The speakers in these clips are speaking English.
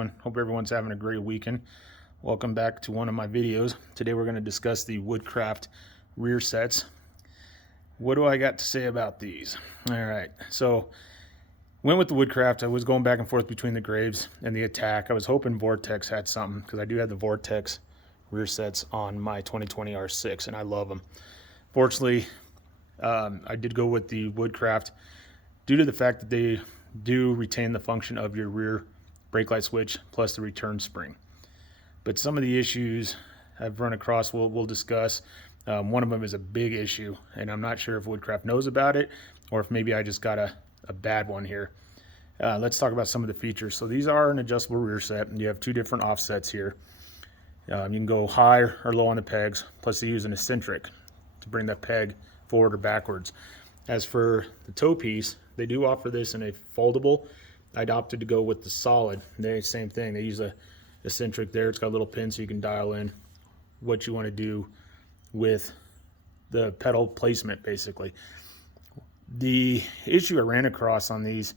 everyone. Hope everyone's having a great weekend. Welcome back to one of my videos. Today we're going to discuss the Woodcraft rear sets. What do I got to say about these? All right, so went with the Woodcraft. I was going back and forth between the Graves and the Attack. I was hoping Vortex had something because I do have the Vortex rear sets on my 2020 R6 and I love them. Fortunately, I did go with the Woodcraft due to the fact that they do retain the function of your rear brake light switch plus the return spring. But some of the issues I've run across we'll discuss. One of them is a big issue, and I'm not sure if Woodcraft knows about it or if maybe I just got a bad one here. Let's talk about some of the features. So these are an adjustable rear set, and you have two different offsets here. You can go high or low on the pegs, plus they use an eccentric to bring that peg forward or backwards. As for the toe piece, they do offer this in a foldable. I'd opted to go with the solid. Same thing. They use a eccentric there. It's got a little pin so you can dial in what you want to do with the pedal placement, basically. The issue I ran across on these,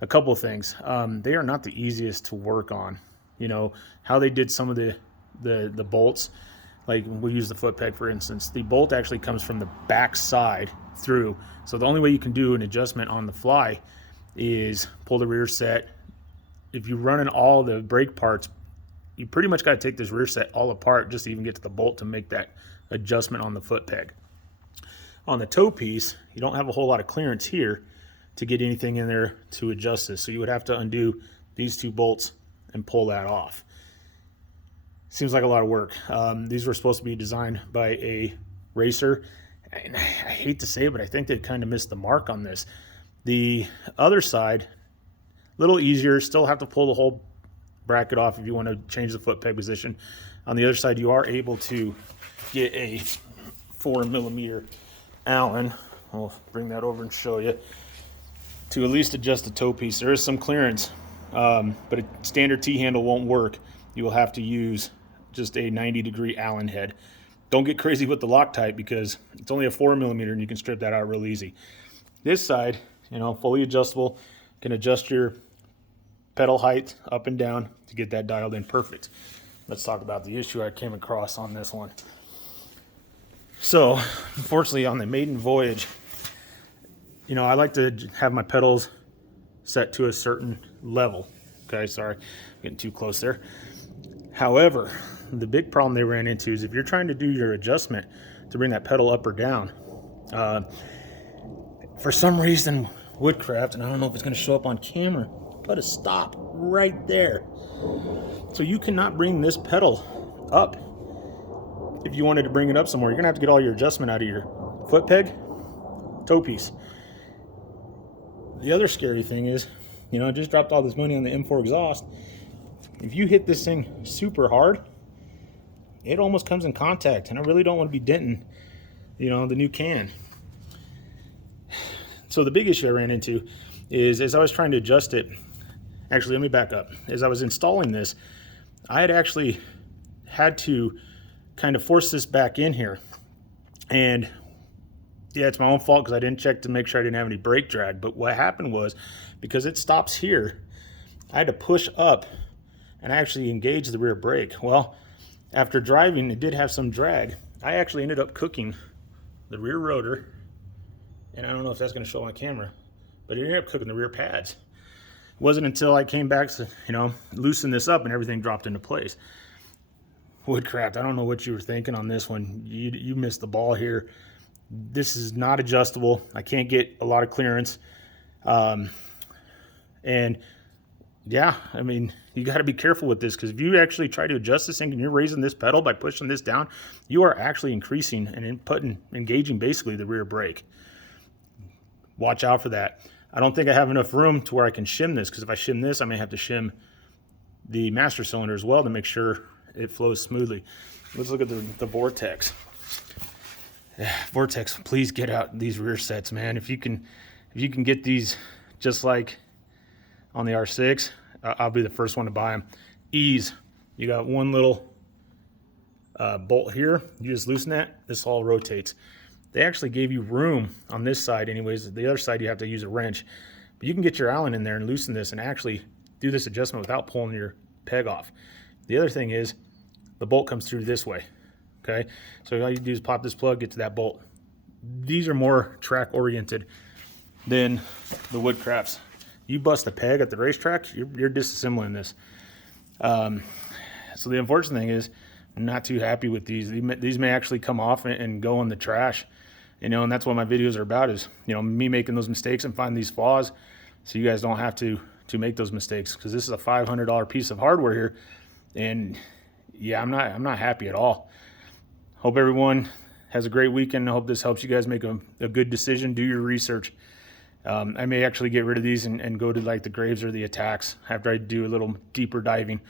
a couple of things. They are not the easiest to work on. You know, how they did some of the bolts, like we use the foot peg for instance, the bolt actually comes from the back side through. So the only way you can do an adjustment on the fly is pull the rear set. If you run in all the brake parts, you pretty much got to take this rear set all apart just to even get to the bolt to make that adjustment on the foot peg. On the toe piece, you don't have a whole lot of clearance here to get anything in there to adjust this. So you would have to undo these two bolts and pull that off. Seems like a lot of work. These were supposed to be designed by a racer. And I hate to say it, but I think they kind of missed the mark on this. The other side, a little easier, still have to pull the whole bracket off if you want to change the foot peg position. On the other side, you are able to get a 4mm Allen. I'll bring that over and show you, to at least adjust the toe piece. There is some clearance, but a standard T-handle won't work. You will have to use just a 90-degree Allen head. Don't get crazy with the Loctite because it's only a 4mm and you can strip that out real easy. This side, you know, fully adjustable, can adjust your pedal height up and down to get that dialed in perfect. Let's talk about the issue I came across on this one. So, unfortunately, on the maiden voyage, you know, I like to have my pedals set to a certain level. Okay, sorry, getting too close there. However, the big problem they ran into is if you're trying to do your adjustment to bring that pedal up or down, for some reason, Woodcraft, and I don't know if it's going to show up on camera, put a stop right there. So you cannot bring this pedal up. If you wanted to bring it up somewhere, you're going to have to get all your adjustment out of your foot peg, toe piece. The other scary thing is, you know, I just dropped all this money on the M4 exhaust. If you hit this thing super hard, it almost comes in contact, and I really don't want to be denting, you know, the new can. So the big issue I ran into is as I was trying to adjust it, actually let me back up. As I was installing this, I had actually had to kind of force this back in here. And yeah, it's my own fault because I didn't check to make sure I didn't have any brake drag. But what happened was, because it stops here, I had to push up and actually engage the rear brake. Well, after driving, it did have some drag. I actually ended up cooking the rear rotor, and I don't know if that's going to show on camera, but it ended up cooking the rear pads. It wasn't until I came back to, you know, loosen this up and everything dropped into place. Woodcraft, I don't know what you were thinking on this one. You missed the ball here. This is not adjustable. I can't get a lot of clearance. And yeah, I mean, you got to be careful with this because if you actually try to adjust this thing and you're raising this pedal by pushing this down, you are actually increasing and engaging basically the rear brake. Watch out for that. I don't think I have enough room to where I can shim this, because if I shim this, I may have to shim the master cylinder as well to make sure it flows smoothly. Let's look at the Vortex. Vortex, please get out these rear sets, man. If you can get these just like on the R6, I'll be the first one to buy them. Ease. You got one little bolt here. You just loosen that. This all rotates. They actually gave you room on this side anyways. The other side you have to use a wrench. But you can get your Allen in there and loosen this and actually do this adjustment without pulling your peg off. The other thing is the bolt comes through this way. Okay, so all you do is pop this plug, get to that bolt. These are more track oriented than the Woodcrafts. You bust a peg at the racetrack, you're disassembling this. So the unfortunate thing is, I'm not too happy with these. These may actually come off and go in the trash, you know, and that's what my videos are about, is, you know, me making those mistakes and find these flaws so you guys don't have to make those mistakes, because this is a $500 piece of hardware here. And yeah, I'm not happy at all. Hope everyone has a great weekend. I hope this helps you guys make a good decision. Do your research. I may actually get rid of these and go to like the Graves or the Attacks after I do a little deeper diving.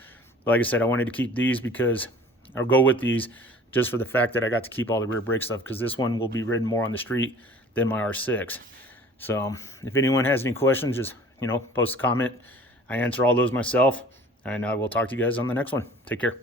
But like I said, I wanted to keep these because, or go with these, just for the fact that I got to keep all the rear brake stuff, because this one will be ridden more on the street than my R6. So if anyone has any questions, just, you know, post a comment. I answer all those myself, and I will talk to you guys on the next one. Take care.